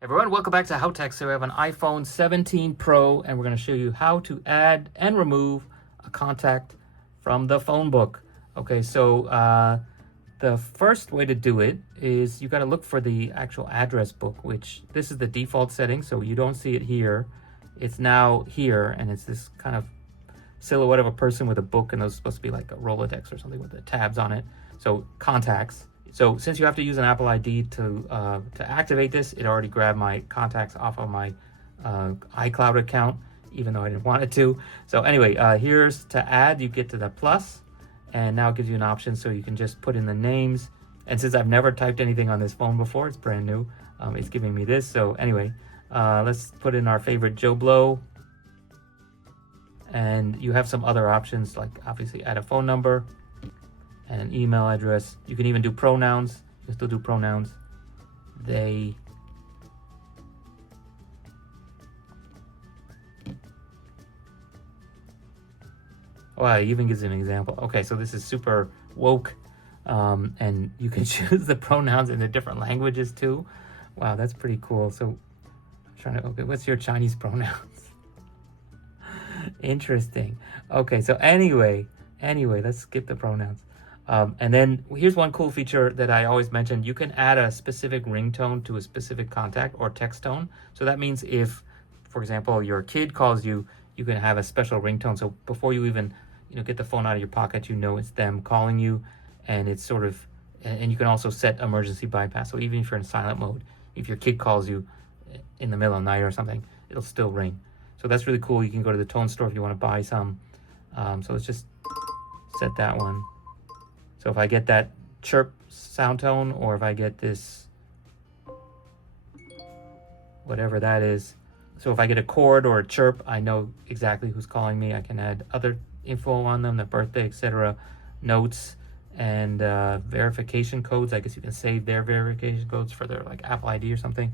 Everyone, welcome back to HowTechs. So we have an iPhone 17 Pro, and we're going to show you how to add and remove a contact from the phone book. Okay, so the first way to do it is you got to look for the actual address book, which this is the default setting, so you don't see it here. It's now here, and it's this kind of silhouette of a person with a book, and those are supposed to be like a Rolodex or something with the tabs on it. So contacts. So since you have to use an Apple ID to activate this, it already grabbed my contacts off of my iCloud account, even though I didn't want it to. So anyway, here's to add. You get to the plus, and now it gives you an option so you can just put in the names. And since I've never typed anything on this phone before, it's brand new, it's giving me this. So anyway, let's put in our favorite Joe Blow. And you have some other options, like obviously add a phone number and an email address. You can even do pronouns. You can still do pronouns. They. Oh, wow, it even gives an example. Okay, so this is super woke. And you can choose the pronouns in the different languages too. Wow, that's pretty cool. So I'm trying to, okay, what's your Chinese pronouns? Interesting. Okay, so anyway, let's skip the pronouns. And then here's one cool feature that I always mention. You can add a specific ringtone to a specific contact or text tone. So that means if, for example, your kid calls you, you can have a special ringtone. So before you even, get the phone out of your pocket, it's them calling you, and it's sort of, and you can also set emergency bypass. So even if you're in silent mode, if your kid calls you in the middle of the night or something, it'll still ring. So that's really cool. You can go to the tone store if you want to buy some. So let's just set that one. So if I get that chirp sound tone, or if I get this, whatever that is. So if I get a chord or a chirp, I know exactly who's calling me. I can add other info on them, their birthday, etc., notes, and verification codes. I guess you can save their verification codes for their like Apple ID or something.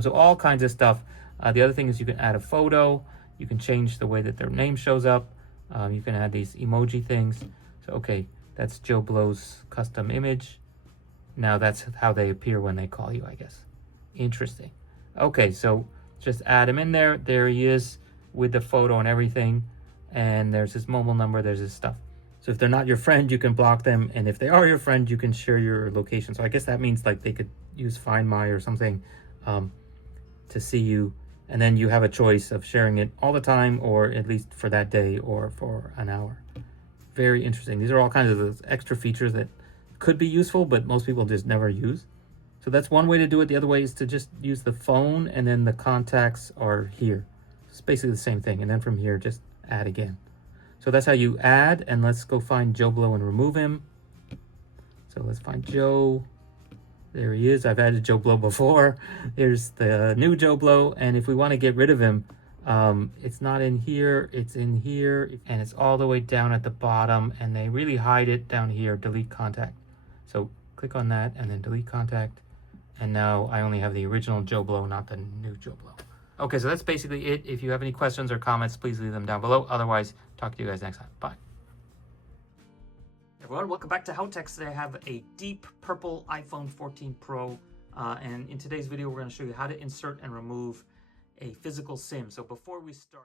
So all kinds of stuff. The other thing is you can add a photo. You can change the way that their name shows up. You can add these emoji things. So, okay, that's Joe Blow's custom image. Now that's how they appear when they call you, I guess. Interesting. Okay, so just add him in there. There he is with the photo and everything. And there's his mobile number. There's his stuff. So if they're not your friend, you can block them. And if they are your friend, you can share your location. So I guess that means like they could use Find My or something to see you. And then you have a choice of sharing it all the time, or at least for that day or for an hour. Very interesting. These are all kinds of those extra features that could be useful, but most people just never use. So that's one way to do it. The other way is to just use the phone, and then the contacts are here. It's basically the same thing. And then from here, just add again. So that's how you add. And let's go find Joe Blow and remove him. So let's find Joe. There he is. I've added Joe Blow before. There's the new Joe Blow. And if we want to get rid of him, it's not in here. It's in here. And it's all the way down at the bottom. And they really hide it down here. Delete contact. So click on that and then delete contact. And now I only have the original Joe Blow, not the new Joe Blow. Okay, so that's basically it. If you have any questions or comments, please leave them down below. Otherwise, talk to you guys next time. Bye. Everyone, welcome back to HowTechs. Today I have a deep purple iPhone 14 Pro, and in today's video we're going to show you how to insert and remove a physical SIM. So before we start...